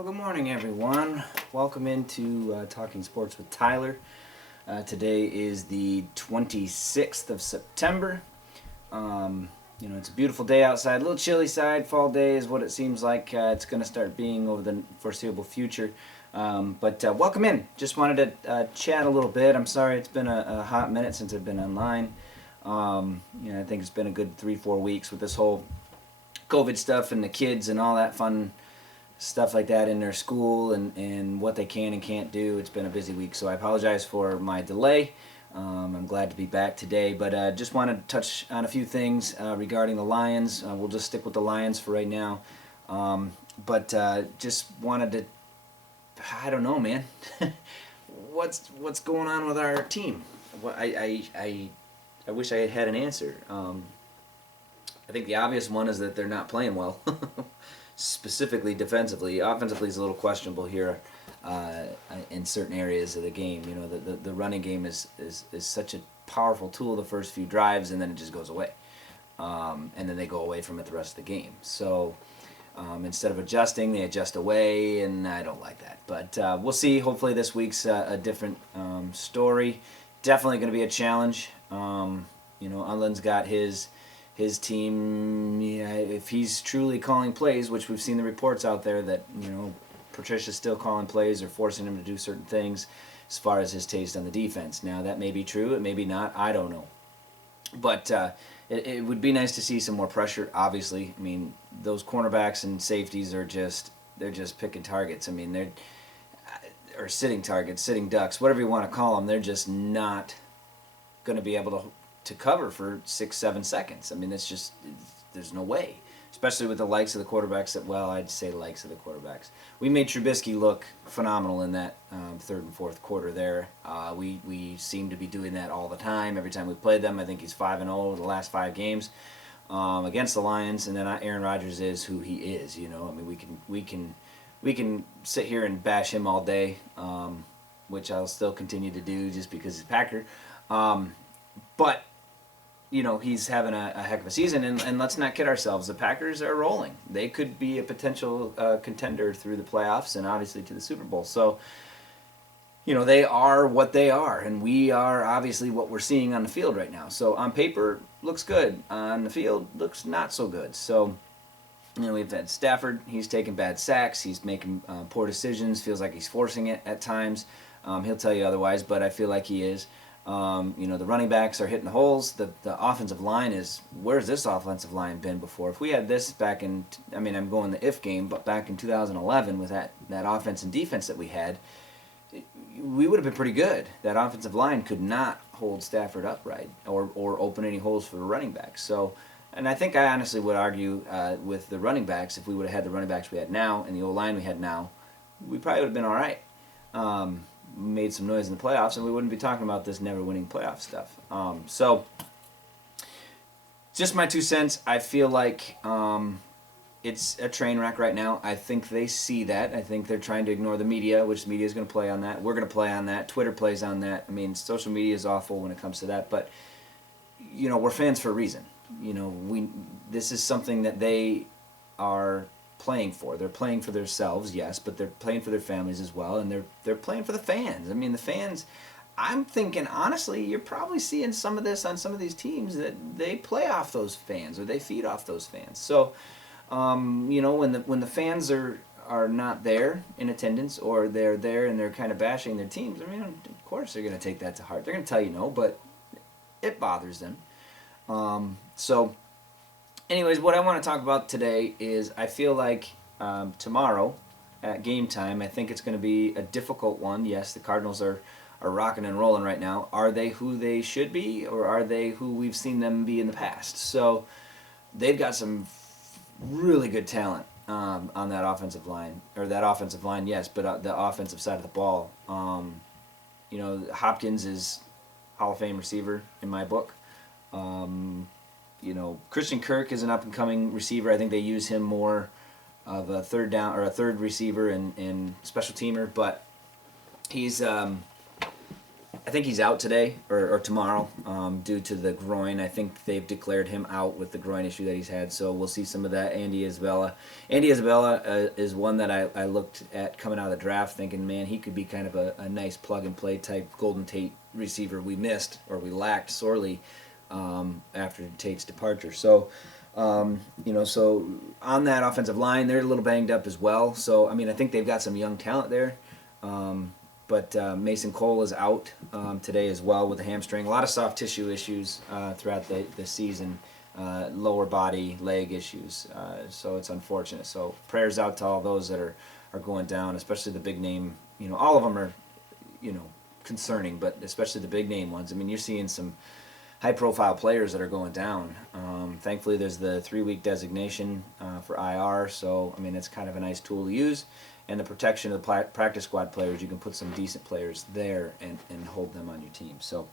Well, good morning, everyone. Welcome into Talking Sports with Tyler. Today is the 26th of September. It's a beautiful day outside. A little chilly side. Fall day is what it seems like it's going to start being over the foreseeable future. But welcome in. Just wanted to chat a little bit. I'm sorry it's been a hot minute since I've been online. I think it's been a good 3-4 weeks with this whole COVID stuff and the kids and all that fun stuff like that in their school and what they can and can't do. It's been a busy week, so I apologize for my delay. I'm glad to be back today, but just wanted to touch on a few things regarding the Lions. We'll just stick with the Lions for right now. But just wanted to, I don't know, man. What's going on with our team? I wish I had an answer. I think the obvious one is that they're not playing well. Specifically defensively. Offensively is a little questionable here in certain areas of the game. You know, the running game is such a powerful tool the first few drives, and then it just goes away. And then they go away from it the rest of the game. So instead of adjusting, they adjust away, and I don't like that. But we'll see. Hopefully this week's a different story. Definitely going to be a challenge. Unland's got his team, if he's truly calling plays, which we've seen the reports out there that, Patricia's still calling plays or forcing him to do certain things as far as his taste on the defense. Now, that may be true, it may be not, I don't know. But it would be nice to see some more pressure, obviously. I mean, those cornerbacks and safeties they're just picking targets. I mean, or sitting targets, sitting ducks, whatever you want to call them, they're just not going to be able to cover for 6-7 seconds. I mean, there's no way, especially with the likes of the quarterbacks I'd say the likes of the quarterbacks. We made Trubisky look phenomenal in that third and fourth quarter there. We seem to be doing that all the time. Every time we played them, I think he's 5-0 the last 5 games against the Lions, and then Aaron Rodgers is who he is. I mean, we can sit here and bash him all day, which I'll still continue to do just because he's a Packer. But he's having a heck of a season, and let's not kid ourselves. The Packers are rolling. They could be a potential contender through the playoffs and obviously to the Super Bowl. So, they are what they are, and we are obviously what we're seeing on the field right now. So on paper, looks good. On the field, looks not so good. So, we've had Stafford. He's taking bad sacks. He's making poor decisions. Feels like he's forcing it at times. He'll tell you otherwise, but I feel like he is. The running backs are hitting the holes. The offensive line is, where's this offensive line been before? If we had this back in, I'm going the if game, but back in 2011 with that offense and defense that we had, we would have been pretty good. That offensive line could not hold Stafford upright or open any holes for the running backs. So, and I think I honestly would argue with the running backs, if we would have had the running backs we had now and the O-line we had now, we probably would have been all right. Made some noise in the playoffs, and we wouldn't be talking about this never-winning playoff stuff. So, just my 2 cents. I feel like it's a train wreck right now. I think they see that. I think they're trying to ignore the media, which the media is going to play on that. We're going to play on that. Twitter plays on that. I mean, social media is awful when it comes to that, but we're fans for a reason. This is something that they are playing for. They're playing for themselves, yes, but they're playing for their families as well, and they're playing for the fans. I mean, the fans, I'm thinking, honestly, you're probably seeing some of this on some of these teams that they play off those fans or they feed off those fans. So, when the fans are not there in attendance or they're there and they're kind of bashing their teams, I mean, of course they're going to take that to heart. They're going to tell you no, but it bothers them. So, anyways, what I want to talk about today is I feel like tomorrow at game time, I think it's going to be a difficult one. Yes, the Cardinals are rocking and rolling right now. Are they who they should be, or are they who we've seen them be in the past? So they've got some really good talent on that offensive line, yes, but the offensive side of the ball. Hopkins is Hall of Fame receiver in my book. Christian Kirk is an up-and-coming receiver. I think they use him more of a third down or a third receiver and special teamer, but he's I think he's out today or tomorrow due to the groin. I think they've declared him out with the groin issue that he's had, so we'll see some of that. Andy Isabella. Andy Isabella is one that I looked at coming out of the draft thinking, man, he could be kind of a nice plug-and-play type Golden Tate receiver we missed or we lacked sorely after Tate's departure. So, so on that offensive line, they're a little banged up as well. So, I mean, I think they've got some young talent there. But Mason Cole is out today as well with a hamstring. A lot of soft tissue issues throughout the season, lower body, leg issues. So it's unfortunate. So prayers out to all those that are going down, especially the big name. All of them are, concerning, but especially the big name ones. I mean, you're seeing some high-profile players that are going down. Thankfully, there's the 3-week designation for IR. So, I mean, it's kind of a nice tool to use. And the protection of the practice squad players, you can put some decent players there and hold them on your team. So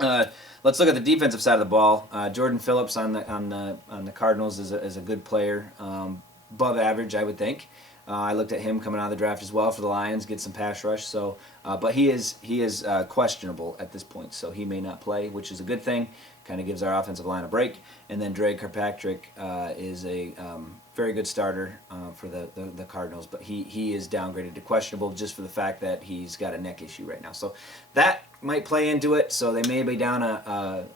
let's look at the defensive side of the ball. Jordan Phillips on the Cardinals is a good player, above average, I would think. I looked at him coming out of the draft as well for the Lions, get some pass rush. So, but he is questionable at this point, so he may not play, which is a good thing. Kind of gives our offensive line a break. And then Dre Kirkpatrick is a very good starter for the Cardinals, but he is downgraded to questionable just for the fact that he's got a neck issue right now. So that might play into it. So they may be down a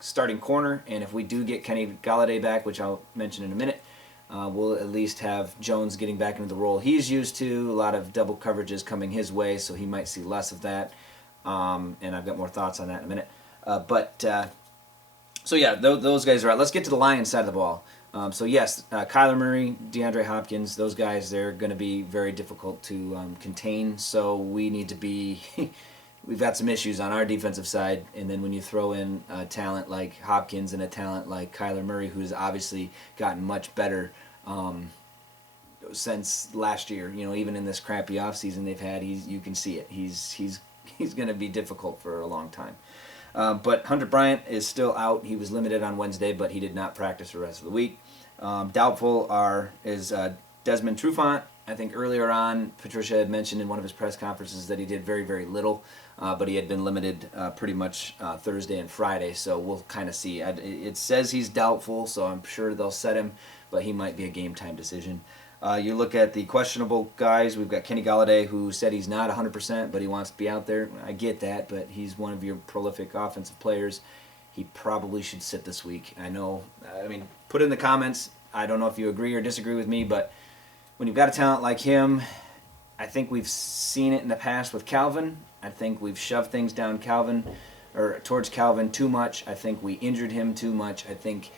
starting corner, and if we do get Kenny Galladay back, which I'll mention in a minute, we'll at least have Jones getting back into the role he's used to. A lot of double coverages coming his way, so he might see less of that. And I've got more thoughts on that in a minute. So yeah, those guys are out. Let's get to the Lions side of the ball. So yes, Kyler Murray, DeAndre Hopkins, those guys, they're going to be very difficult to contain. So we need to be, we've got some issues on our defensive side. And then when you throw in a talent like Hopkins and a talent like Kyler Murray, who's obviously gotten much better since last year, even in this crappy offseason they've had, you can see it. He's going to be difficult for a long time. But Hunter Bryant is still out. He was limited on Wednesday, but he did not practice the rest of the week. Doubtful is Desmond Trufant. I think earlier on, Patricia had mentioned in one of his press conferences that he did very, very little, but he had been limited pretty much Thursday and Friday, so we'll kind of see. It says he's doubtful, so I'm sure they'll set him, but he might be a game-time decision. You look at the questionable guys. We've got Kenny Galladay, who said he's not 100%, but he wants to be out there. I get that, but he's one of your prolific offensive players. He probably should sit this week. I know. I mean, put in the comments. I don't know if you agree or disagree with me, but when you've got a talent like him, I think we've seen it in the past with Calvin. I think we've shoved things down Calvin or towards Calvin too much. I think we injured him too much. I think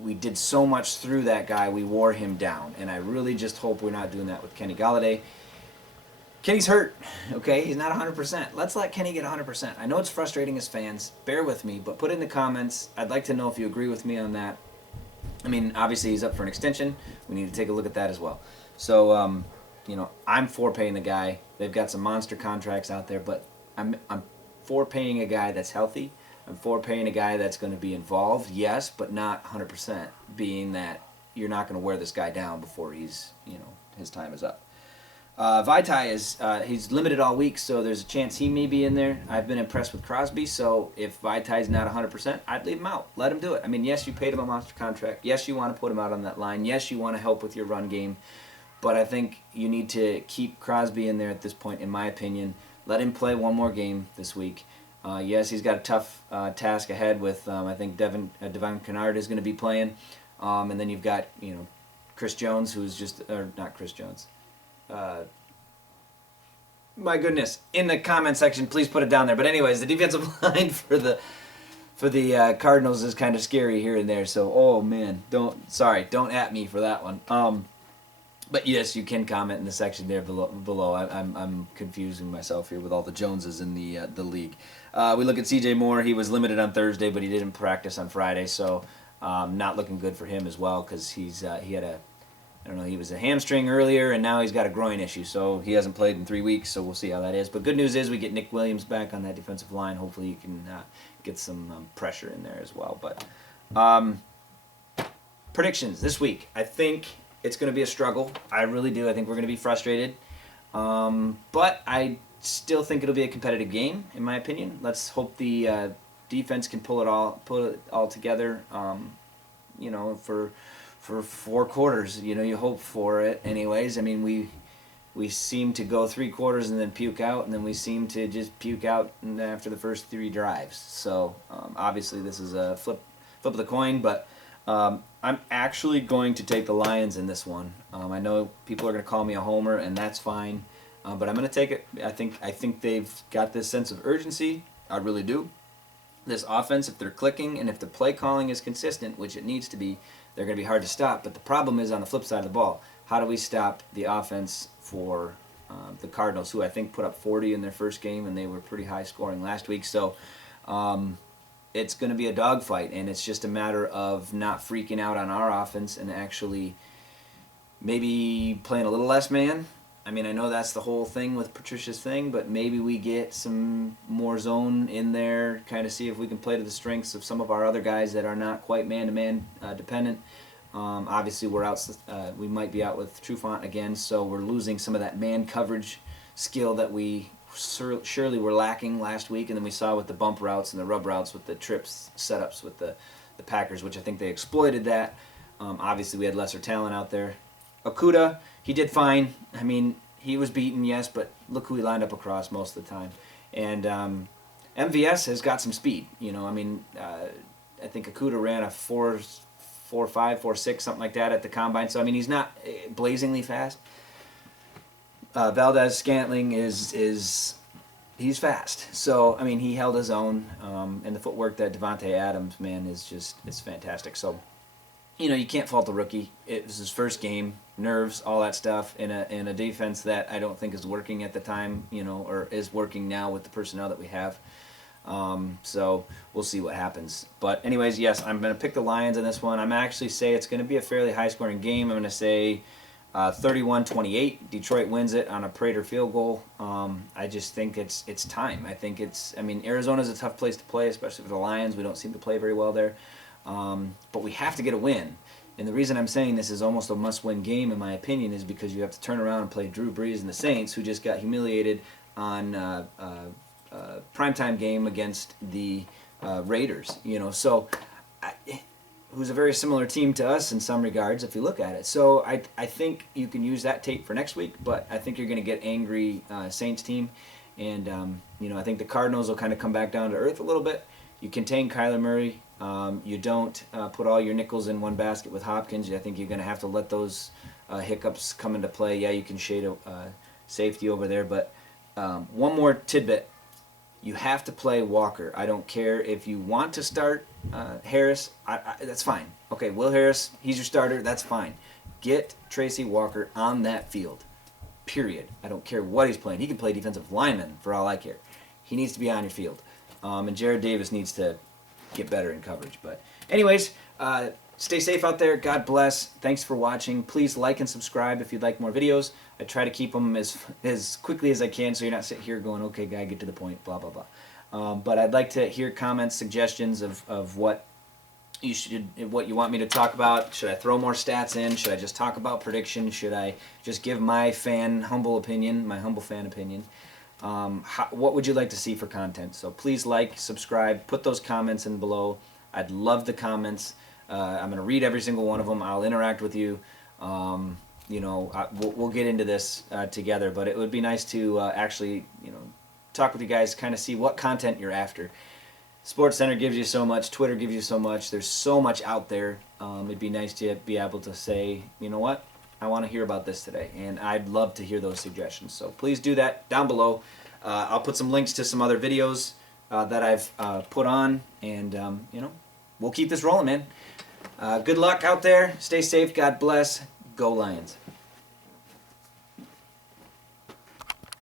we did so much through that guy, we wore him down. And I really just hope we're not doing that with Kenny Galladay. Kenny's hurt, okay? He's not 100%. Let's let Kenny get 100%. I know it's frustrating as fans. Bear with me, but put in the comments. I'd like to know if you agree with me on that. I mean, obviously he's up for an extension. We need to take a look at that as well. So, I'm for paying the guy. They've got some monster contracts out there, but I'm for paying a guy that's healthy. I'm for paying a guy that's going to be involved, yes, but not 100%, being that you're not going to wear this guy down before his time is up. Vaitai he's limited all week, so there's a chance he may be in there. I've been impressed with Crosby, so if Vaitai's not 100%, I'd leave him out. Let him do it. I mean, yes, you paid him a monster contract. Yes, you want to put him out on that line. Yes, you want to help with your run game. But I think you need to keep Crosby in there at this point, in my opinion. Let him play one more game this week. Yes, he's got a tough task ahead with, I think, Devin Kennard is going to be playing. And then you've got, Chris Jones, who's not Chris Jones. My goodness, in the comment section, please put it down there. But anyways, the defensive line for the Cardinals is kind of scary here and there. So, oh man, don't at me for that one. But yes, you can comment in the section there below. I'm confusing myself here with all the Joneses in the league. We look at C.J. Moore. He was limited on Thursday, but he didn't practice on Friday, so not looking good for him as well because he was a hamstring earlier, and now he's got a groin issue, so he hasn't played in 3 weeks. So we'll see how that is. But good news is we get Nick Williams back on that defensive line. Hopefully, you can get some pressure in there as well. But predictions this week, I think it's going to be a struggle. I really do. I think we're going to be frustrated. But I still think it'll be a competitive game, in my opinion. Let's hope the defense can pull it all together. You know, for 4 quarters. You know, you hope for it, anyways. I mean, we seem to go 3 quarters and then puke out, and then we seem to just puke out after the first 3 drives. So obviously, this is a flip of the coin, but I'm actually going to take the Lions in this one. I know people are going to call me a homer, and that's fine. But I'm going to take it. I think they've got this sense of urgency. I really do. This offense, if they're clicking and if the play calling is consistent, which it needs to be, they're going to be hard to stop. But the problem is on the flip side of the ball. How do we stop the offense for the Cardinals, who I think put up 40 in their first game, and they were pretty high scoring last week? So it's going to be a dogfight, and it's just a matter of not freaking out on our offense and actually maybe playing a little less man. I mean, I know that's the whole thing with Patricia's thing, but maybe we get some more zone in there, kind of see if we can play to the strengths of some of our other guys that are not quite man-to-man dependent. Obviously, we might be out with Trufant again, so we're losing some of that man coverage skill that we surely were lacking last week, and then we saw with the bump routes and the rub routes with the trips setups with the Packers, which I think they exploited that. Obviously, we had lesser talent out there. Okuda, he did fine. I mean, he was beaten, yes, but look who he lined up across most of the time. And MVS has got some speed. You know, I mean, I think Okuda ran a 4.5, 4.6, something like that at the combine. So I mean, he's not blazingly fast. Valdez-Scantling he's fast. So I mean, he held his own, and the footwork that Devontae Adams, man, it's fantastic. So you know, you can't fault the rookie. It was his first game, nerves, all that stuff, in a defense that I don't think is working at the time, you know, or is working now with the personnel that we have. So we'll see what happens. But anyways, yes, I'm going to pick the Lions in this one. I'm actually say it's going to be a fairly high-scoring game. I'm going to say 31-28. Detroit wins it on a Prater field goal. I just think it's time. I mean, Arizona's a tough place to play, especially for the Lions. We don't seem to play very well there. But we have to get a win. And the reason I'm saying this is almost a must-win game, in my opinion, is because you have to turn around and play Drew Brees and the Saints, who just got humiliated on primetime game against the Raiders. You know, so who's a very similar team to us in some regards, if you look at it. So I think you can use that tape for next week, but I think you're going to get angry Saints team, and you know, I think the Cardinals will kind of come back down to earth a little bit. You contain Kyler Murray. You don't put all your nickels in one basket with Hopkins. I think you're going to have to let those hiccups come into play. Yeah, you can shade a safety over there, but one more tidbit. You have to play Walker. I don't care if you want to start Harris. That's fine. Okay, Will Harris, he's your starter. That's fine. Get Tracy Walker on that field, period. I don't care what he's playing. He can play defensive lineman for all I care. He needs to be on your field. And Jared Davis needs to get better in coverage. But anyways, stay safe out there. God bless. Thanks for watching. Please like and subscribe if you'd like more videos. I try to keep them as quickly as I can, so you're not sitting here going, okay, guy, get to the point, blah, blah, blah. But I'd like to hear comments, suggestions of what you want me to talk about. Should I throw more stats in? Should I just talk about prediction? Should I just give my humble fan opinion? What would you like to see for content? So please like, subscribe, put those comments in below. I'd love the comments. I'm going to read every single one of them. I'll interact with you. You know, we'll get into this together, but it would be nice to actually, you know, talk with you guys, kind of see what content you're after. SportsCenter gives you so much. Twitter gives you so much. There's so much out there. It'd be nice to be able to say, you know what? I want to hear about this today, and I'd love to hear those suggestions. So please do that down below. I'll put some links to some other videos that I've put on, and you know, we'll keep this rolling, man. Good luck out there. Stay safe. God bless. Go Lions.